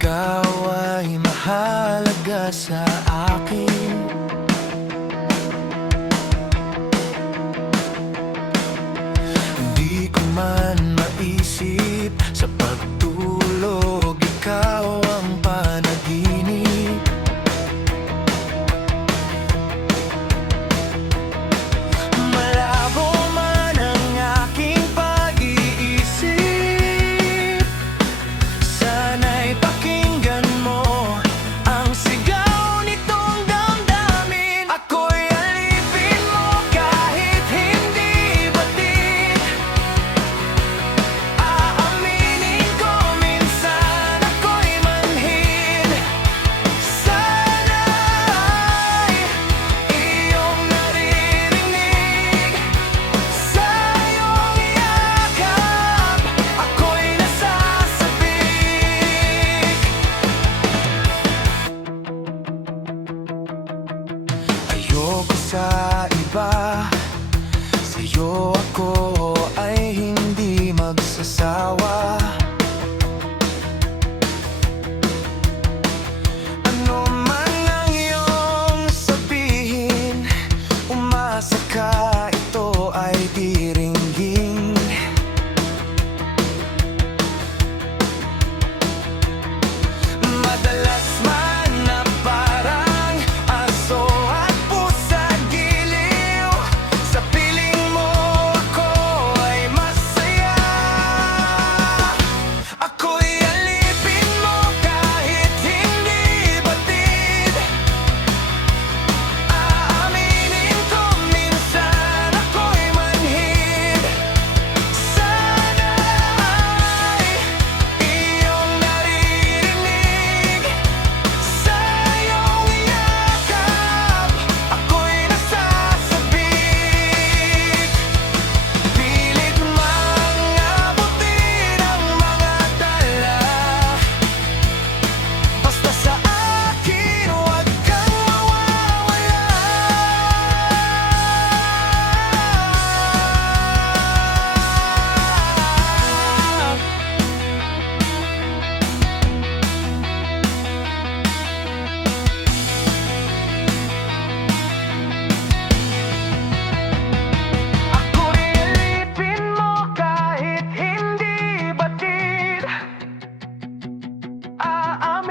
ikaw ay mahalaga sa akin. Hindi ko man maisip sa pagtulog, ikaw ang panaginip. Malabo man ang aking pag-iisip, sana'y pakinggan mo ang sigaw nitong damdamin. Ako'y alipin mo kahit hindi batid. Aaminin ko minsan ako'y manhid. Sana'y iyong naririnig, sa iyong yakap ako'y nasasabik. Ayoko sa iba, sa'yo ako ay hindi magsasawa. Ano man ang iyong sabihin, umasa ka, ito ay diringgin. Madalas man na parang aso at pusa giliw, sa piling mo ako ay masaya. Ako'y alipin mo kahit hindi batid. Aaminin ko minsan ako'y manhid. Sana'y iyong naririnig, sa iyong yakap ako'y nasasabik. Pilit mang abutin ang mga dala, basta sa akin huwag kang mawawala. Ako'y alipin mo kahit hindi batid. Aaminin